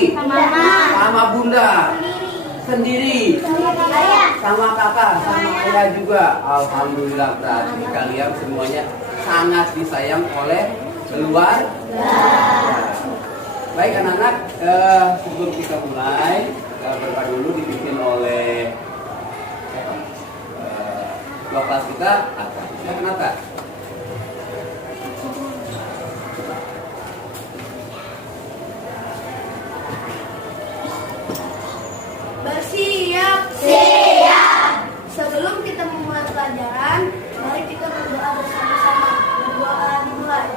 lagi? Sama bunda. Sendiri. Sama kakak, sama ayah juga. Alhamdulillah, berarti kalian semuanya sangat disayang oleh keluarga. Baik anak-anak, sebelum kita mulai, berdoa dulu dipimpin oleh ketua kelas kita, Atta. Silakan Atta. Bersiap. Siap. Sebelum kita memulai pelajaran, mari kita berdoa bersama-sama. Berdoa dimulai.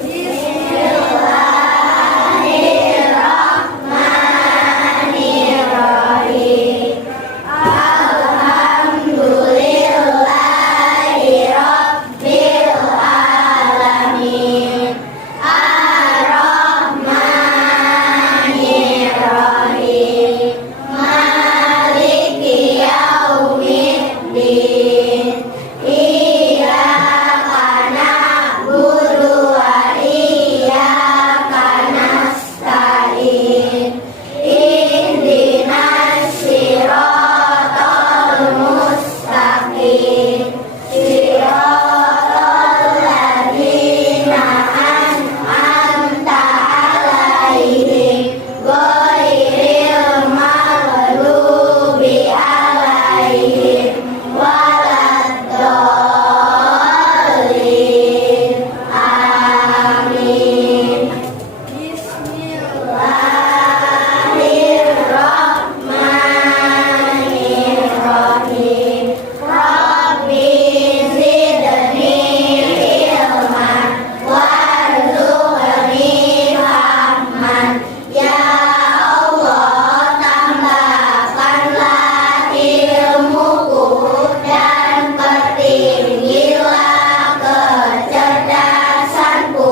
Bismillahirrahmanirrahim. Alhamdulillahirabbil alamin. Ar-Rahmanirrahim. Maliki yaumiddin. Iyyaka na'budu wa iyyaka nasta'in. Ihdinas siratal mustaqim. Siratal ladzina an'amta 'alaihim ghairil maghdubi 'alaihim waladdallin. Amin. Bismillahirrahmanirrahim. Rabbi zidni ilman warzuqni fahman. Ya Allah, tambahkanlah ilmuku dan pertinggilah kecerdasanku.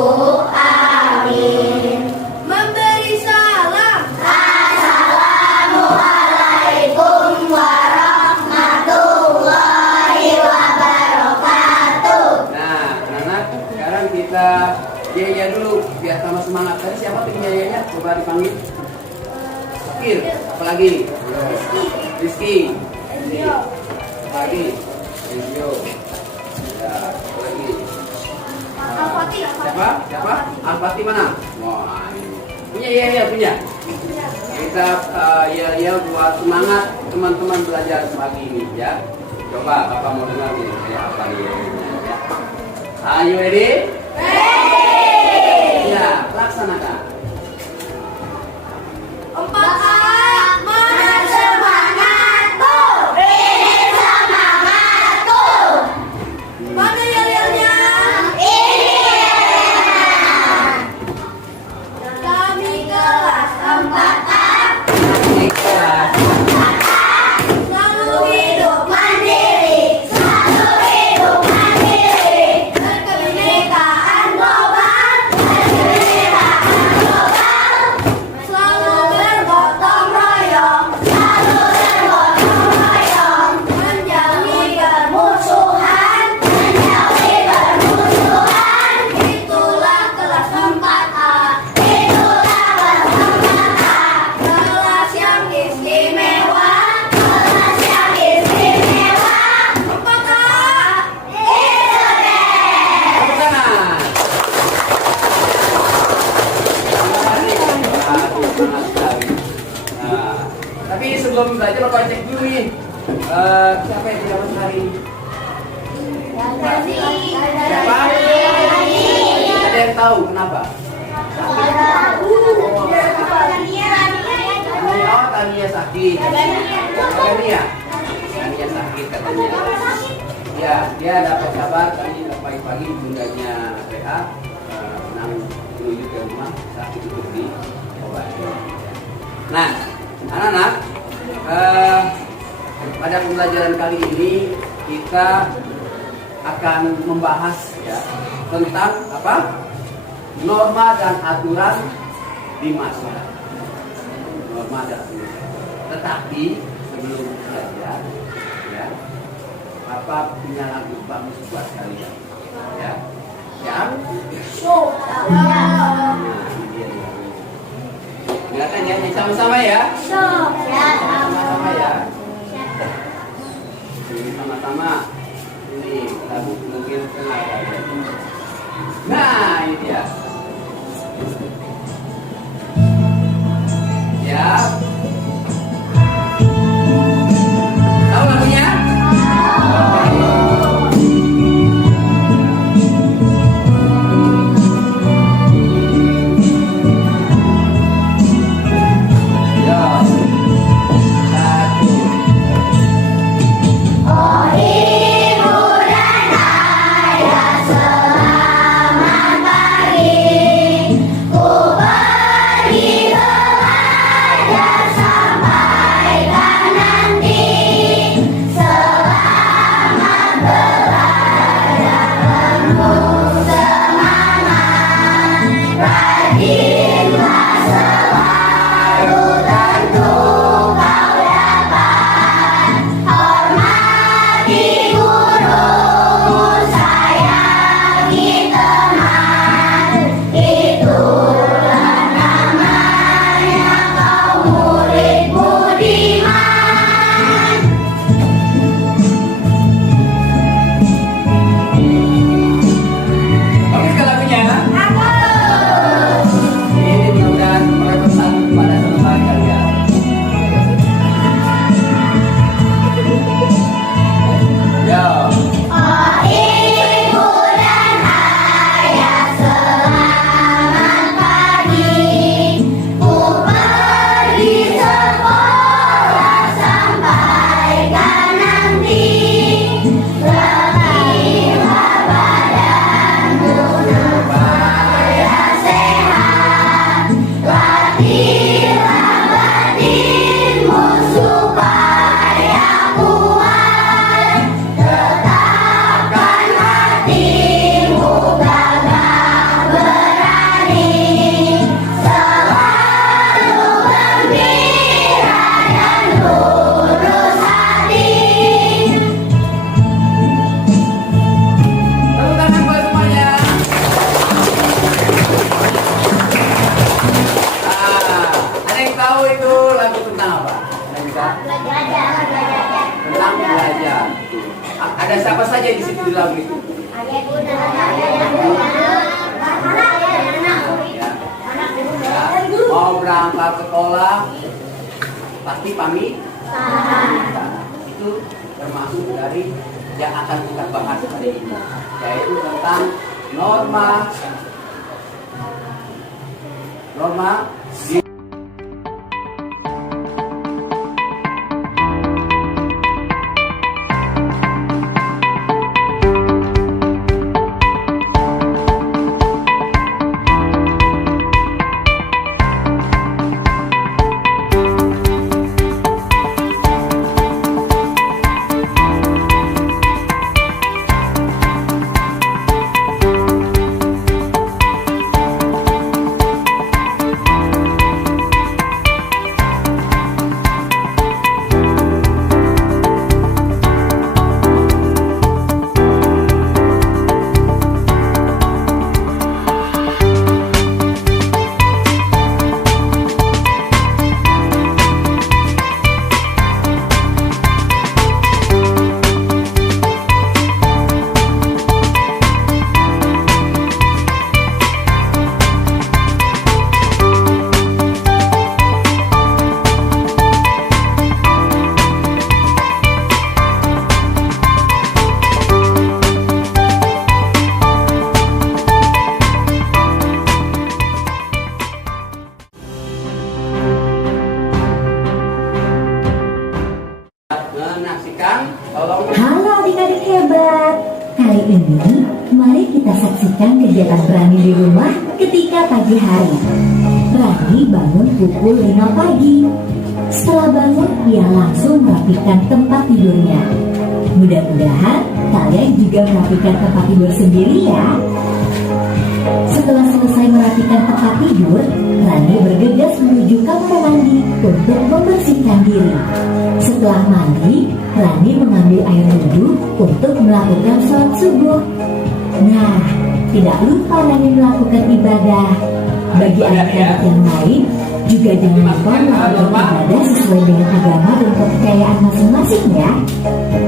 Amin. Memberi salam. Assalamualaikum warahmatullahi wabarakatuh. Nah, anak-anak, sekarang kita yaya dulu biar sama semangat. Tadi siapa tuh yayanya? Coba dipanggil. Fakir. Apa lagi? Rizky. Apa lagi? Rizio. Ya, apa lagi? Al-Fatih. Siapa? Siapa? Al-Fatih mana? Wah, ini. Punya yaya punya. Kita ya buat semangat teman-teman belajar pagi ini ya. Coba Bapak mau dengar nih kayak apa nih ya. Ayo ready? Ya, laksanakan. 4A. Mana semangatku? Ini semangatku. Mana yel-yelnya? Ini. Kami kelas 4A. Selalu hidup mandiri. Selalu hidup mandiri. Berkebinekaan global. Berkebinekaan global. Selalu bergotong royong. Selalu bergotong royong. Menjauhi permusuhan. Menjauhi permusuhan. Itulah kelas 4A. Itulah kelas 4A. Kelas yang istimewa. Kelas yang istimewa. 4A. Nah, tapi sebelum belajar Bapak cek dulu nih. Siapa yang tidak masuk hari ini? Siapa? Ada yang tahu kenapa? Tania sakit. Tania sakit katanya. Ya, dia dapat kabar tadi pagi-pagi bundanya PA senang menuju ke rumah sakit untuk diobati. Nah, anak-anak, pada pembelajaran kali ini kita akan membahas ya tentang apa? Norma dan aturan di masyarakat. Norma dan aturan. Tetapi sebelum belajar, ya, Papa punya lagu bagus buat kalian, ya. Yang Show. nah, ini dia lagunya. Sama-sama ya. Sama-sama ya. Ini sama-sama. Ini lagu mungkin kenal ya. Nah, ini dia. Ya. Tahu lagunya? Ada siapa saja di situ di lagu itu? Mau berangkat ke sekolah pasti pamit. Itu termasuk dari yang akan kita bahas hari ini, yaitu tentang norma di Halo adik-adik hebat. Kali ini mari kita saksikan kegiatan Rani di rumah ketika pagi hari. Rani bangun pukul 5 pagi. Setelah bangun, ia langsung merapikan tempat tidurnya. Mudah-mudahan kalian juga merapikan tempat tidur sendiri ya. Setelah selesai merapikan tempat tidur, Rani bergegas menuju kamar mandi untuk membersihkan diri. Setelah mandi, Rani mengambil air wudhu untuk melakukan sholat subuh. Nah, tidak lupa Rani melakukan ibadah. Bagi anak-anak yang lain, Juga jangan lupa melakukan ibadah sesuai dengan agama dan kepercayaan masing-masing ya.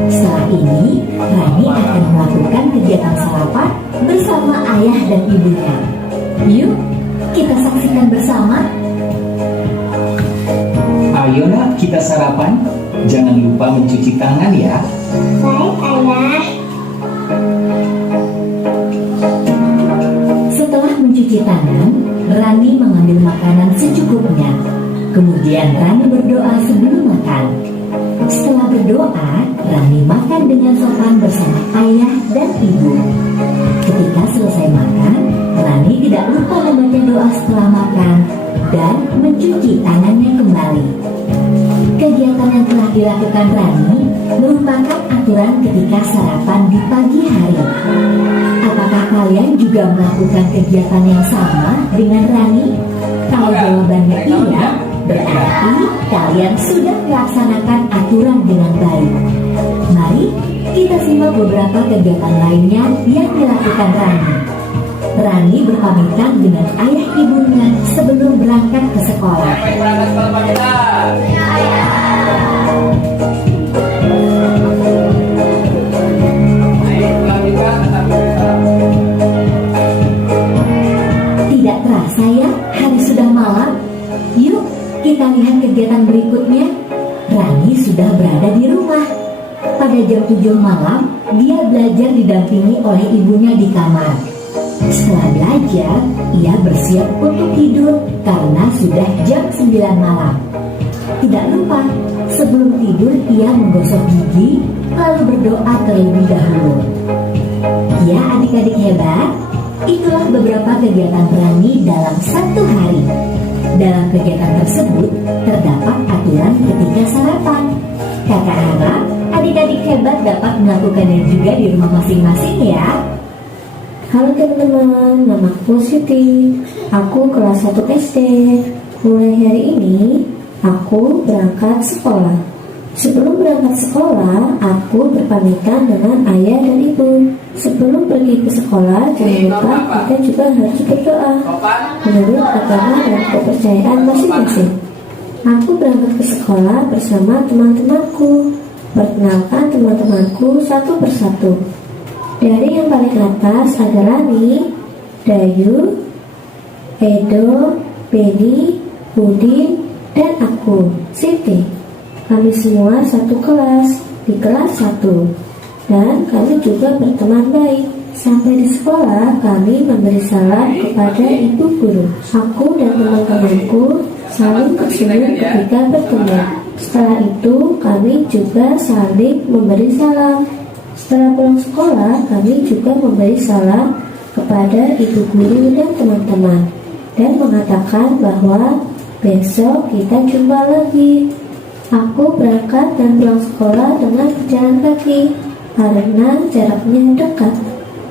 Setelah ini, Rani akan melakukan kegiatan sarapan bersama ayah dan ibunya. Yuk, kita saksikan bersama. Ayo nak, kita sarapan. Jangan lupa mencuci tangan ya. Baik, Ayah. Setelah mencuci tangan, Rani mengambil makanan secukupnya. Kemudian Rani berdoa sebelum makan. Setelah berdoa, Rani makan dengan sopan bersama ayah dan ibu. Ketika selesai makan, Rani tidak lupa membaca doa setelah makan dan mencuci tangannya kembali. Kegiatan yang telah dilakukan Rani merupakan aturan ketika sarapan di pagi hari. Apakah kalian juga melakukan kegiatan yang sama dengan Rani? Kalau jawabannya iya, berarti kalian sudah melaksanakan aturan dengan baik. Mari kita simak beberapa kegiatan lainnya yang dilakukan Rani. Rani berpamitan dengan ayah ibunya sebelum berangkat ke sekolah. Siapa yang berangkat sekolah pamitan? Naik pulang juga tetap bersalam. Tidak terasa ya, hari sudah malam. Yuk, kita lihat kegiatan berikutnya. Rani sudah berada di rumah. Pada jam 7 malam, dia belajar didampingi oleh ibunya di kamar. Setelah belajar, ia bersiap untuk tidur karena sudah jam 9 malam. Tidak lupa, sebelum tidur ia menggosok gigi, lalu berdoa terlebih dahulu. Ya adik-adik hebat, itulah beberapa kegiatan Rani dalam satu hari. Dalam kegiatan tersebut, terdapat aturan ketika sarapan. Kakak harap adik-adik hebat dapat melakukannya juga di rumah masing-masing ya. Halo teman-teman, namaku Siti. Aku kelas 1 SD. Mulai hari ini, aku berangkat sekolah. Sebelum berangkat sekolah, aku berpamitan dengan ayah dan ibu. Sebelum pergi ke sekolah, jangan lupa kita juga harus berdoa menurut agama dan kepercayaan masing-masing. Aku berangkat ke sekolah bersama teman-temanku. Perkenalkan teman-temanku satu persatu. Dari yang paling atas ada Rani, Dayu, Edo, Beni, Udin, dan aku, Siti. Kami semua satu kelas, di kelas 1. Dan kami juga berteman baik. Sampai di sekolah, kami memberi salam kepada ibu guru. Aku dan teman-temanku saling tersenyum ketika bertemu. Setelah itu, kami juga saling memberi salam. Setelah pulang sekolah, kami juga memberi salam kepada ibu guru dan teman-teman dan mengatakan bahwa besok kita jumpa lagi. Aku berangkat dan pulang sekolah dengan berjalan kaki karena jaraknya dekat.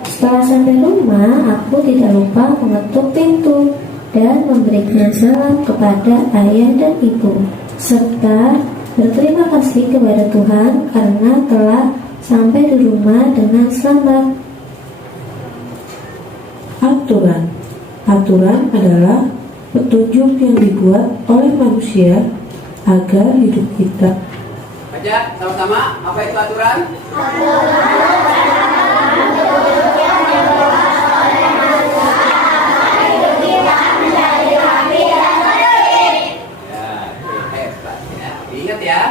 Setelah sampai rumah, aku tidak lupa mengetuk pintu dan memberikan salam kepada ayah dan ibu, serta berterima kasih kepada Tuhan karena telah sampai di rumah dengan selamat. Aturan adalah petunjuk yang dibuat oleh manusia agar hidup kita. Baca sama-sama, apa itu aturan? Hebat ya. Ingat ya.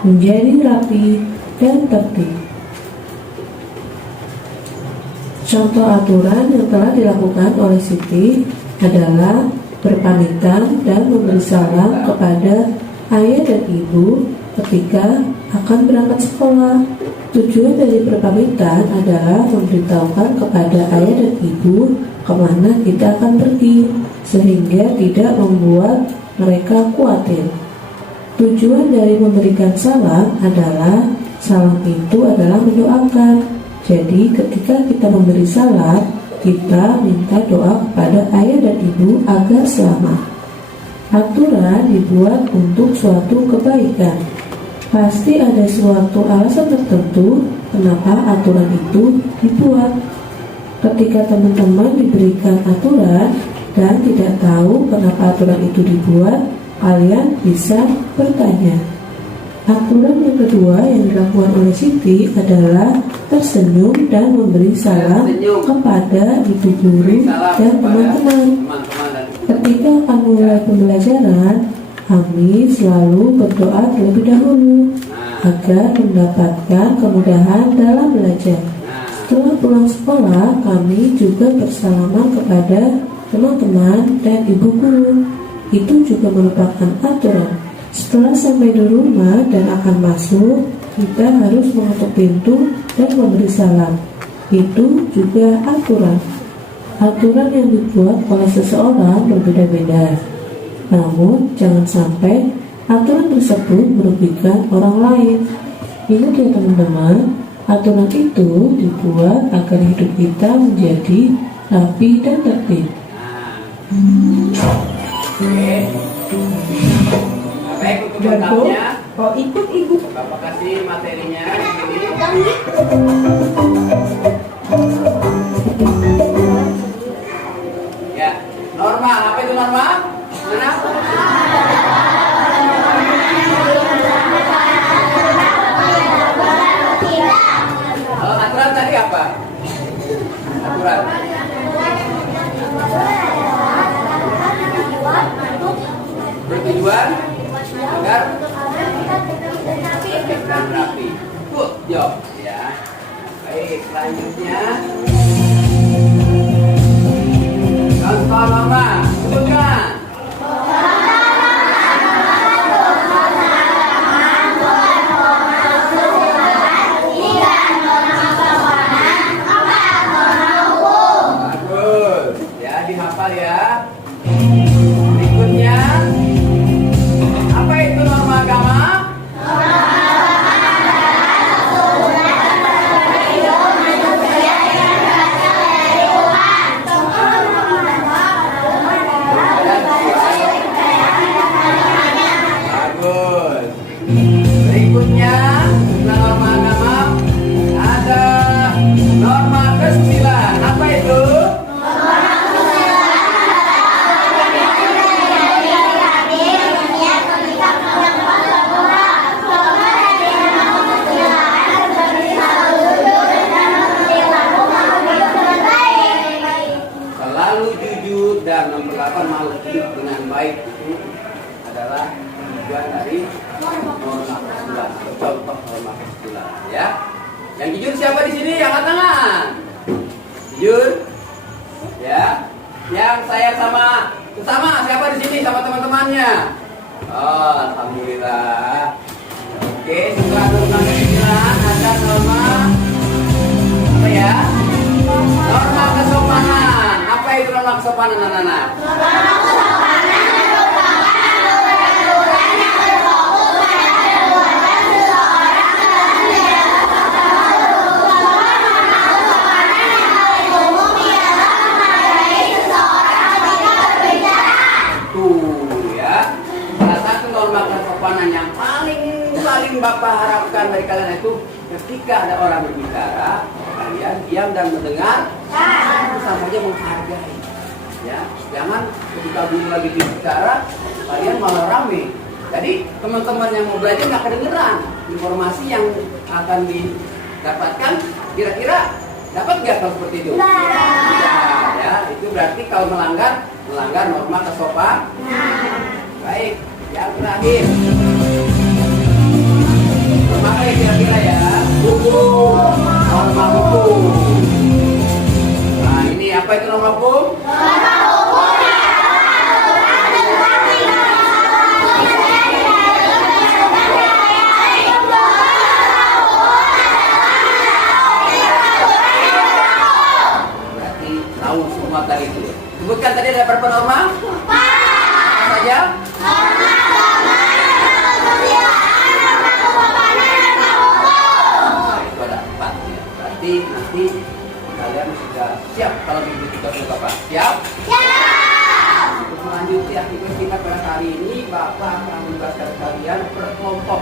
Menjadi rapi dan tertib. Contoh aturan yang telah dilakukan oleh Siti adalah berpamitan dan memberi salam kepada ayah dan ibu ketika akan berangkat sekolah. Tujuan dari berpamitan adalah memberitahukan kepada ayah dan ibu kemana kita akan pergi, sehingga tidak membuat mereka khawatir. Tujuan dari memberikan salam adalah salam itu adalah mendoakan. Jadi ketika kita memberi salam, kita minta doa kepada ayah dan ibu agar selamat. Aturan dibuat untuk suatu kebaikan. Pasti ada suatu alasan tertentu kenapa aturan itu dibuat. Ketika teman-teman diberikan aturan, dan tidak tahu kenapa aturan itu dibuat, kalian bisa bertanya. Aturan yang kedua yang dilakukan oleh Siti adalah tersenyum dan memberi salam kepada ibu guru dan teman-teman. Ketika akan mulai pembelajaran, kami selalu berdoa terlebih dahulu agar mendapatkan kemudahan dalam belajar. Setelah pulang sekolah, kami juga bersalaman kepada teman-teman dan ibu guru. Itu juga merupakan aturan. Setelah sampai di rumah dan akan masuk, kita harus mengetuk pintu dan memberi salam. Itu juga aturan. Aturan yang dibuat oleh seseorang berbeda-beda. Namun, jangan sampai aturan tersebut merugikan orang lain. Ingat ya teman-teman, aturan itu dibuat agar hidup kita menjadi rapi dan tertib. Baik, untuk lengkapnya, ikut ibu. Bapak kasih materinya di sini. Ya, norma. Apa itu norma? Mana? Kalau aturan tadi apa? Aturan. Bertujuan agar tertib dan rapi. Good job ya. Baik, selanjutnya contoh norma. Sebutkan. Bagus. Ya, dihafal ya. Berikutnya, apa itu norma agama? Bagus. Berikutnya, setelah norma agama ada norma kesusilaan. Apa itu? Selalu jujur dan memperlakukan makhluk hidup dengan baik, itu adalah tujuan dari norma kesusilaan atau contoh norma kesusilaan ya. Yang jujur siapa di sini? Angkat tangan. Jujur ya. Yang saya sama sesama siapa di sini sama teman-temannya? Oh, alhamdulillah. Oke, setelah norma kesusilaan ada norma apa ya? Norma kesopanan. Apa itu norma kesopanan, anak-anak? Tuh ya. Salah satu norma kesopanan yang paling Bapak harapkan dari kalian itu ketika ada orang berbicara, kalian diam dan mendengar, itu sama aja menghargai. Ya, jangan ketika guru lagi bicara, kalian malah rame. Jadi teman-teman yang mau belajar nggak kedengeran informasi yang akan didapatkan. Kira-kira dapat nggak kalau seperti itu? Ya, itu berarti kalau melanggar norma kesopanan. Baik, yang terakhir. Norma kira-kira ya. Hukum. Norma hukum. Nah, ini apa itu norma hukum? Berarti tahu semua tadi itu. Sebutkan tadi ada berapa norma? Apa saja? Itu ada 4 ya. Berarti nanti kalian sudah siap kalau mengikuti tugas Bapak. Siap? Siap! Untuk melanjuti aktivitas kita pada hari ini, Bapak akan menugaskan kalian per kelompok.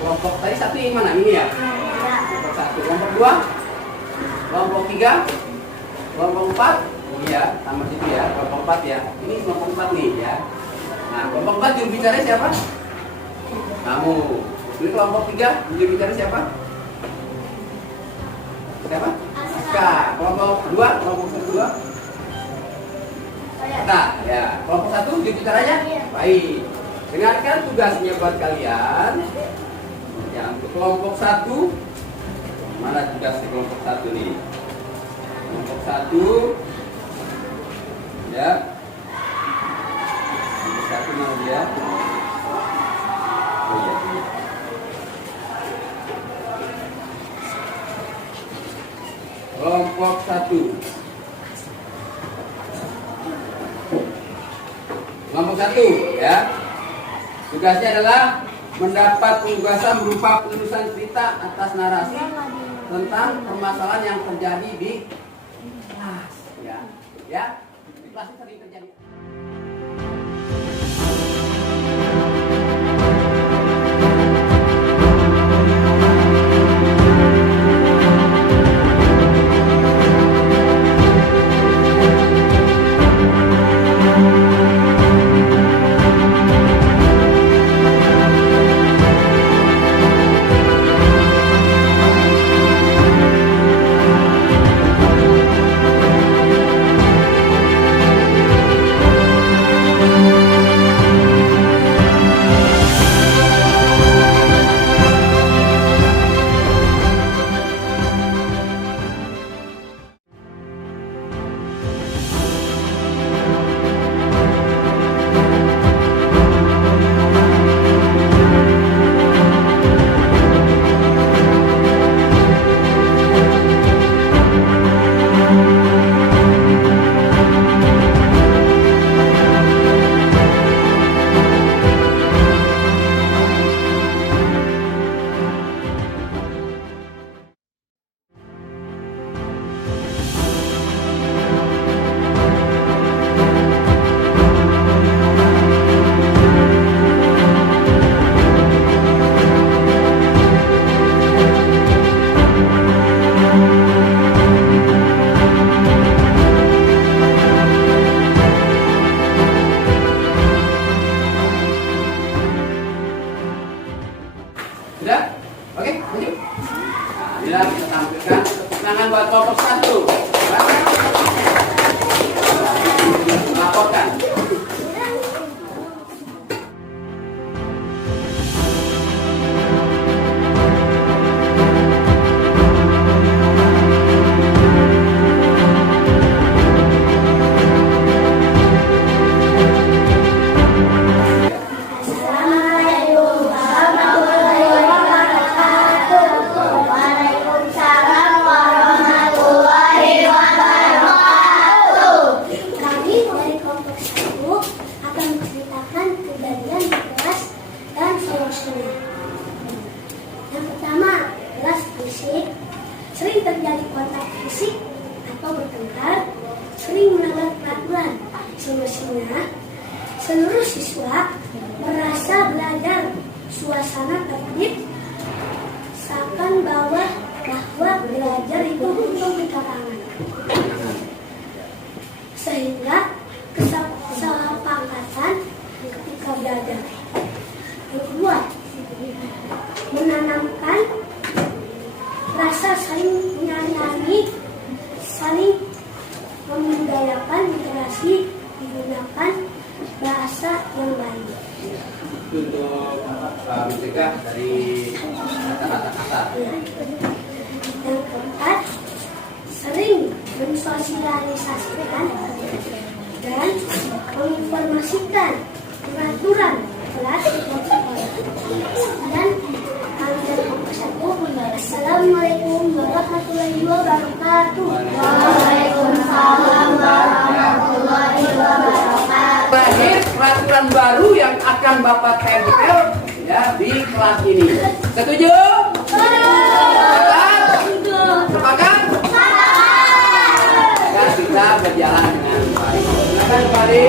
Kelompok tadi satu yang mana? Ini ya? Kelompok 1. Kelompok 2? Kelompok 3? Kelompok 4? Ini ya, sama situ ya, kelompok 4 ya. Ini kelompok 4 nih ya. Nah, kelompok 4 juru bicara siapa? Kamu. Ini kelompok 3 juru bicara siapa? Siapa? Aska. Kelompok 2, kelompok 2. Nah, ya. Kelompok 1 juru bicaranya? Baik. Dengarkan tugasnya buat kalian. Ya, untuk kelompok 1, mana tugas di kelompok 1 nih? Kelompok 1 ya. Kelompok 1 mana dia? Oh iya. Kelompok 1. Kelompok 1 ya. Tugasnya adalah mendapat penugasan berupa penulisan cerita atas narasi tentang permasalahan yang terjadi di kelas ya. Ya, di kelas sering terjadi. Sudah? Oke, lanjut. Nah, inilah kita tampilkan tepuk tangan buat kelompok 1. Melaporkan. Waalaikumsalam warahmatullahi wabarakatuh. Kami dari kelompok 1 akan menceritakan kejadian di kelas dan solusinya. Yang pertama, kelas fisik sering terjadi kontak fisik atau bertengkar, sering melanggar peraturan. Solusinya, seluruh siswa merasa belajar suasana tertib, seakan bahwa belajar itu untuk dikatakan, sehingga kesepakatan ketika belajar. Yang kedua, menanamkan rasa saling menyayangi, saling membudayakan literasi, menggunakan bahasa yang baik. Untuk mencegah dari kata-kata kasar. Yang keempat, sering mensosialisasikan dan menginformasikan peraturan kelas dan sekolah. Dan kalian kelompok 1, Assalamualaikum warahmatullahi wabarakatuh. Waalaikumsalam warahmatullahi wabarakatuh. Terakhir, peraturan baru yang akan Bapak tempel ya di kelas ini. Setuju? Sepakat? Sepakat? Ya, kita berjalan dengan baik. Silakan kembali.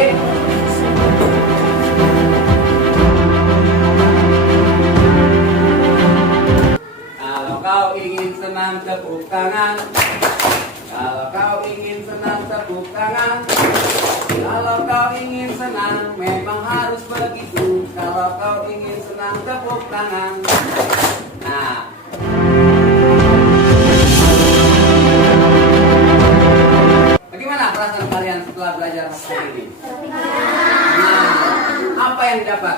Kalau kau ingin senang tepuk tangan. Kalau kau ingin senang tepuk tangan. memang harus begitu. Kalau kau ingin senang tepuk tangan. Nah, bagaimana perasaan kalian setelah belajar hari ini? Nah, apa yang didapat?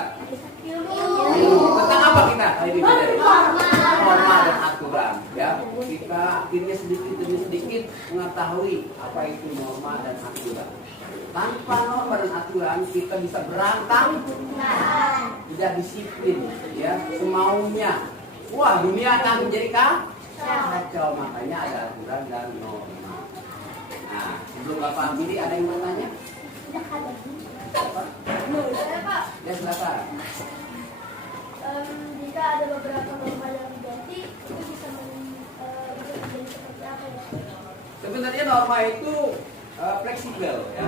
Tentang apa kita hari ini belajar? Norma dan aturan, ya. Kita akhirnya sedikit demi sedikit mengetahui apa itu norma dan aturan. Tanpa norma dan aturan kita bisa berantak, tidak disiplin, ya, semaunya. Wah, dunia akan menjadi kacau. Makanya ada aturan dan norma. Nah, sebelum Bapak pilih, ada yang bertanya? Ya, silakan. Jika ada beberapa norma yang diganti, itu bisa menjadi seperti apa ya? Sebenarnya norma itu fleksibel, ya.